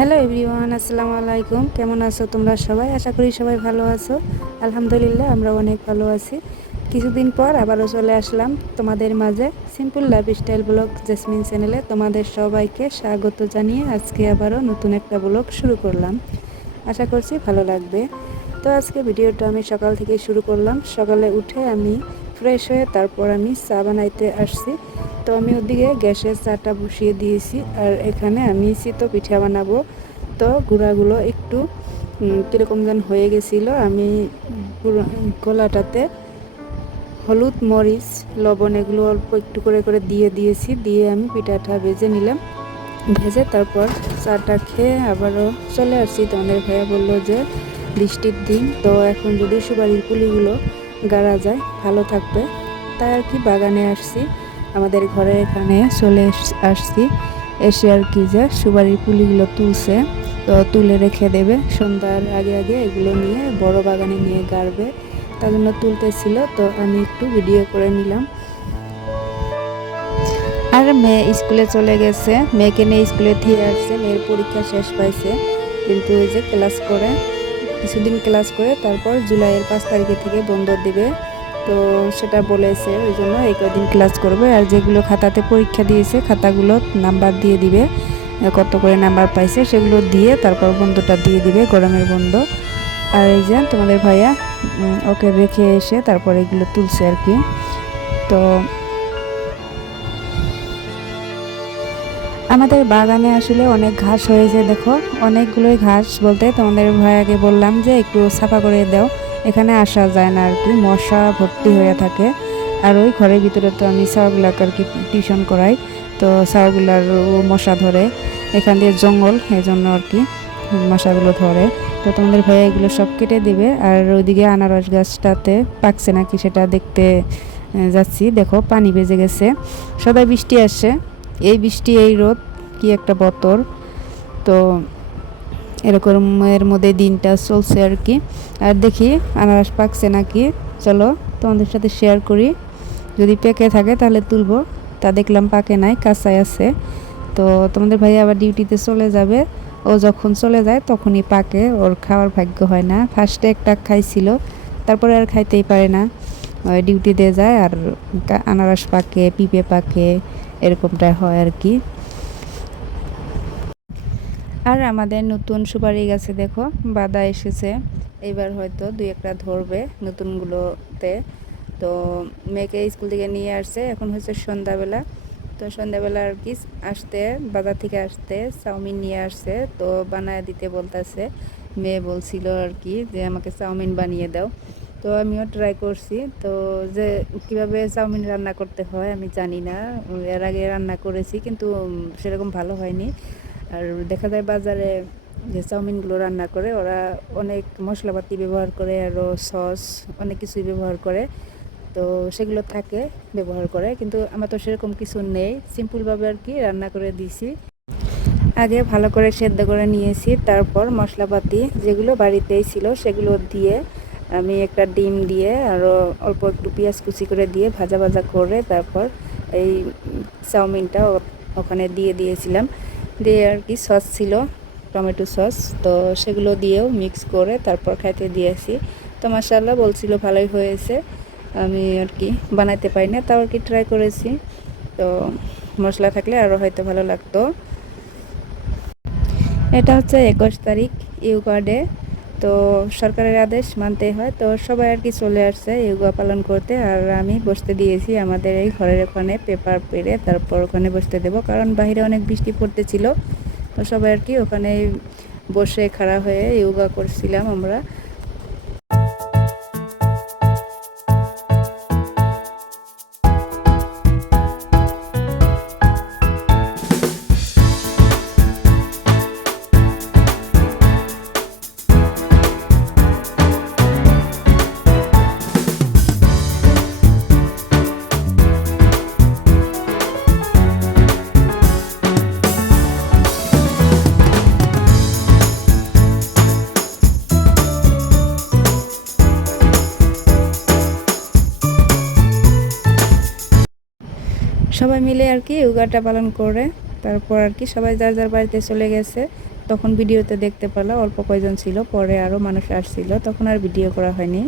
Hello everyone, আসসালামু আলাইকুম। কেমন আছো তোমরা সবাই? আশা করি সবাই ভালো আছো। আলহামদুলিল্লাহ, আমরা অনেক ভালো আছি। কিছুদিন পর আবারও চলে আসলাম তোমাদের মাঝে সিম্পল লাইফস্টাইল ব্লগ জেসমিন চ্যানেলে। তোমাদের সবাইকে স্বাগত জানিয়ে আজকে আবারও নতুন একটা ব্লগ শুরু করলাম। আশা করছি ভালো লাগবে। তো আজকে ভিডিওটা আমি সকাল থেকে শুরু করলাম। সকালে উঠে আমি ফ্রেশ হয়ে তারপর আমি চা বানাইতে আসছি। তো আমি ওদিকে গ্যাসের চাটা বসিয়ে দিয়েছি, আর এখানে আমি চিতই পিঠা বানাবো। তো গুঁড়াগুলো একটু কীরকম যেন হয়ে গেছিলো। আমি গোলাটাতে হলুদ, মরিচ, লবণ এগুলো অল্প একটু করে করে দিয়েছি। দিয়ে আমি পিঠাটা ভেজে নিলাম। ভেজে তারপর চাটা খেয়ে আবারও চলে আসছি। তোমাদের ভাইয়া বললো যে বৃষ্টির দিন, তো এখন যদি সুপারির কুলিগুলো গাড়া যায় ভালো থাকবে, তাই আর কি বাগানে আসছি। আমাদের ঘরের এখানে চলে আসছি। এসে আর কি যে সুপারির পুলিগুলো তুলছে, তো তুলে রেখে দেবে সন্ধ্যার আগে আগে। এগুলো নিয়ে বড় বাগানে নিয়ে গাড়বে, তার জন্য তুলতেছিল। তো আমি একটু ভিডিও করে নিলাম। আর মেয়ে স্কুলে চলে গেছে, মেয়েকে নিয়ে স্কুলে দিয়ে আসছে। মেয়ের পরীক্ষা শেষ পাইছে, কিন্তু ওই যে ক্লাস করে কিছুদিন ক্লাস করে তারপর জুলাইয়ের 5 তারিখে থেকে বন্ধ দিবে। তো সেটা বলেছে, ওই জন্য এই কদিন ক্লাস করবে। আর যেগুলো খাতাতে পরীক্ষা দিয়েছে খাতাগুলো নাম্বার দিয়ে দিবে, কত করে নাম্বার পাইছে সেগুলো দিয়ে তারপর বন্ধটা দিয়ে দিবে, গরমের বন্ধ। আর এই যে তোমাদের ভাইয়া ওকে রেখে এসে তারপর এগুলো তুলছে আর কি। তো আমাদের বাগানে আসলে অনেক ঘাস হয়েছে, দেখো অনেকগুলোই ঘাস। বলতে তোমাদের ভাইয়াকে বললাম যে একটু সাফা করে দাও, এখানে আসা যায় না আর কি, মশা ভর্তি হয়ে থাকে। আর ওই ঘরের ভিতরে তো আমি ছাওয়াগুলাকে আর কি টিউশন করাই, তো ছাওয়াগুলার মশা ধরে, এখান দিয়ে জঙ্গল, এই জন্য আর কি মশাগুলো ধরে। তো তোমাদের ভাইয়া এগুলো সব কেটে দিবে। আর ওইদিকে আনারস গাছটাতে পাকছে নাকি সেটা দেখতে যাচ্ছি। দেখো পানি বেজে গেছে, সদাই বৃষ্টি আসছে, এই বৃষ্টি এই রোদ, কি একটা বতর। তো এরকমের মধ্যে দিনটা চলছে আর কি। আর দেখি আনারস পাকছে নাকি, চলো তোমাদের সাথে শেয়ার করি। যদি পেকে থাকে তাহলে তুলবো, তা দেখলাম পাকে নাই, কাঁচাই আছে। তো তোমাদের ভাই আবার ডিউটিতে চলে যাবে, ও যখন চলে যায় তখনই পাকে, ওর খাওয়ার ভাগ্য হয় না। ফার্স্টে একটা খাইছিল, তারপরে আর খাইতেই পারে না, ডিউটিতে যায় আর আনারস পাকে, পিঁপে পাকে, এরকমটা হয় আর কি। আর আমাদের নতুন সুপারি গাছে দেখো বাদা এসেছে, এবার হয়তো দুই একটা ধরবে নতুনগুলোতে। তো মেয়েকে স্কুল থেকে নিয়ে আসছে, এখন হচ্ছে সন্ধ্যাবেলা। তো সন্ধ্যাবেলা আর কি আসতে, বাজার থেকে আসতে চাউমিন নিয়ে আসছে, তো বানায় দিতে বলতেছে। মেয়ে বলছিল আর কি যে আমাকে চাউমিন বানিয়ে দাও। তো আমিও ট্রাই করছি। তো যে কিভাবে চাউমিন রান্না করতে হয় আমি জানি না, এর আগে রান্না করেছি কিন্তু সেরকম ভালো হয়নি। আর দেখা যায় বাজারে যে চাউমিনগুলো রান্না করে ওরা অনেক মশলাপাতি ব্যবহার করে, আরও সস অনেক কিছুই ব্যবহার করে। তো সেগুলো থাকে, ব্যবহার করে, কিন্তু আমার তো সেরকম কিছু নেই, সিম্পলভাবে আর কি রান্না করে দিছি। আগে ভালো করে সেদ্ধ করে নিয়েছি, তারপর মশলাপাতি যেগুলো বাড়িতেই ছিল সেগুলো দিয়ে আমি একটা ডিম দিয়ে আরও অল্প একটু পেঁয়াজ কুচি করে দিয়ে ভাজা ভাজা করে তারপর এই চাউমিনটা ওখানে দিয়ে দিয়েছিলাম। দিয়ে আর কি সস ছিল, টমেটো সস, তো সেগুলো দিয়েও মিক্স করে তারপর খাইতে দিয়েছি। তো মাশাআল্লাহ বলছিল ভালোই হয়েছে। আমি আর কি বানাইতে পারি না, তাও আর কি ট্রাই করেছি। তো মশলা থাকলে আরও হয়তো ভালো লাগতো। এটা হচ্ছে 21 তারিখ, ইয়োগা ডে। তো সরকারের আদেশ মানতেই হয়, তো সবাই আর কি চলে আসছে ইয়োগা পালন করতে। আর আমি বসতে দিয়েছি আমাদের এই ঘরের ওখানে, পেপার পেরে তারপর ওখানে বসতে দেব, কারণ বাইরে অনেক বৃষ্টি পড়তেছিল। তো সবাই আর কি ওখানে বসে খাড়া হয়ে ইয়োগা করছিলাম আমরা। সবাই মিলে আর কি ইয়োগাটা পালন করে তারপর আর কি সবাই যার যার বাড়িতে চলে গেছে। তখন ভিডিওতে দেখতে পেলাম অল্প কয়জন ছিল, পরে আরও মানুষ আসছিল, তখন আর ভিডিও করা হয়নি।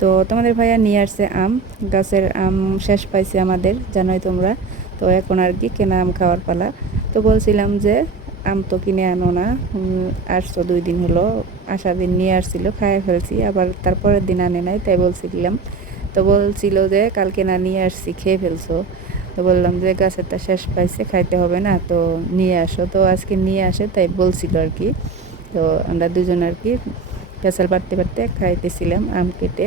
তো তোমাদের ভাইয়া নিয়ে আসছে আম, গাছের আম শেষ পাইছে আমাদের, জানোই তোমরা। তো এখন আর কি কেনা আম খাওয়ার পালা। তো বলছিলাম যে আম তো কিনে আনো না, আসছো 2 দিন হলো, আসার দিন নিয়ে আসছিল, খাইয়ে ফেলছি, আবার তারপরের দিন আনে নাই, তাই বলছিলাম। তো বলছিল যে কালকে না নিয়ে আসছি, খেয়ে ফেলছো। তো বললাম যে গাছেরটা শেষ পাইছে, খাইতে হবে না, তো নিয়ে আসো। তো আজকে নিয়ে আসে, তাই বলছিল আর কি। তো আমরা দুজন আর কি পেঁচাল পাড়তে পারতে খাইতেছিলাম আম কেটে।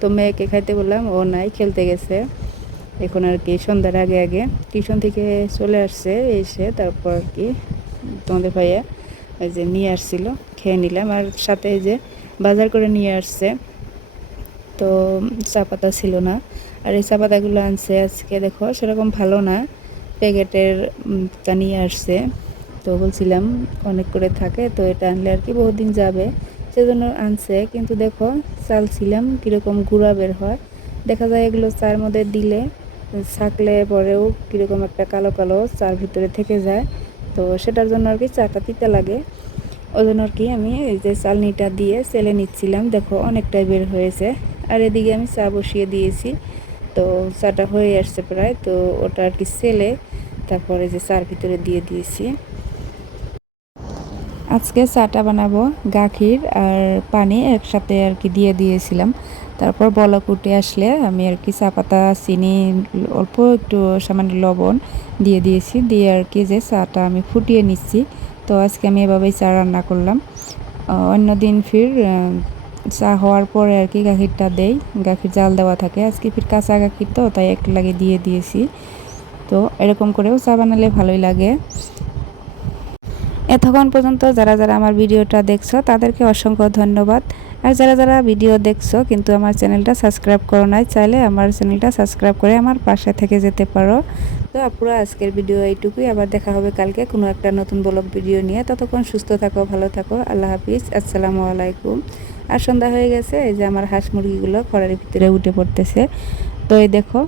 তো মেয়েকে খাইতে বললাম, ও নাই, খেলতে গেছে। এখন আর কি সন্ধ্যার আগে আগে টিউশন থেকে চলে আসছে, এসে তারপর আর কি তোমাদের ভাইয়া ওই যে নিয়ে আসছিল, খেয়ে নিলাম। আর সাথে এই যে বাজার করে নিয়ে আসছে, তো চা পাতা ছিল না। আর এই চা পাতাগুলো আনছে আজকে, দেখো সেরকম ভালো না, প্যাকেটের তা নিয়ে আসছে। তো বলছিলাম অনেক করে থাকে, তো এটা আনলে আর কি বহুদিন যাবে, সেজন্য আনছে। কিন্তু দেখো চালছিলাম কীরকম গুঁড়া বের হয়, দেখা যায় এগুলো চার মধ্যে দিলে ছাকলে পরেও কীরকম একটা কালো কালো চার ভিতরে থেকে যায়। তো সেটার জন্য আর কি চাটা তিতা লাগে। ওই জন্য আর কি আমি এই যে চালনিটা দিয়ে চেলে নিচ্ছিলাম, দেখো অনেকটাই বের হয়েছে। আর এদিকে আমি চা বসিয়ে দিয়েছি, তো চাটা হয়ে আসছে প্রায়, তো ওটা আর কি চেলে তারপরে যে চার ভিতরে দিয়ে দিয়েছি। আজকে চাটা বানাবো গাখির আর পানি একসাথে আর কি দিয়ে দিয়েছিলাম। তারপর বলক উঠে আসলে আমি আর কি চা পাতা, চিনি, অল্প একটু সামান্য লবণ দিয়ে দিয়েছি, দিয়ে আর কি যে চাটা আমি ফুটিয়ে নিচ্ছি। তো আজকে আমি এভাবেই চা রান্না করলাম। অন্য দিন ফির চা হওয়ার পরে আর কি গাখিরটা দেই, গাখির জাল দেওয়া থাকে, আজকে ফির কাঁচা গাখির তো, তাই একটু লাগে দিয়ে দিয়েছি। তো এরকম করেও চা বানালে ভালোই লাগে। এতক্ষণ পর্যন্ত যারা যারা আমার ভিডিওটা দেখছো তাদেরকে অসংখ্য ধন্যবাদ। আর যারা যারা ভিডিও দেখছো কিন্তু আমার চ্যানেলটা সাবস্ক্রাইব করো নাই, চাইলে আমার চ্যানেলটা সাবস্ক্রাইব করে আমার পাশে থেকে যেতে পারো। তো আপুরা আজকের ভিডিও এইটুকুই, আবার দেখা হবে কালকে কোনো একটা নতুন ব্লগ ভিডিও নিয়ে। ততক্ষণ সুস্থ থাকো, ভালো থাকো, আল্লাহ হাফিজ, আসসালামু আলাইকুম। আর সন্ধ্যা হয়ে গেছে, এই যে আমার হাঁস মুরগিগুলো খড়ের ভিতরে উঠে পড়তেছে। তো এই দেখো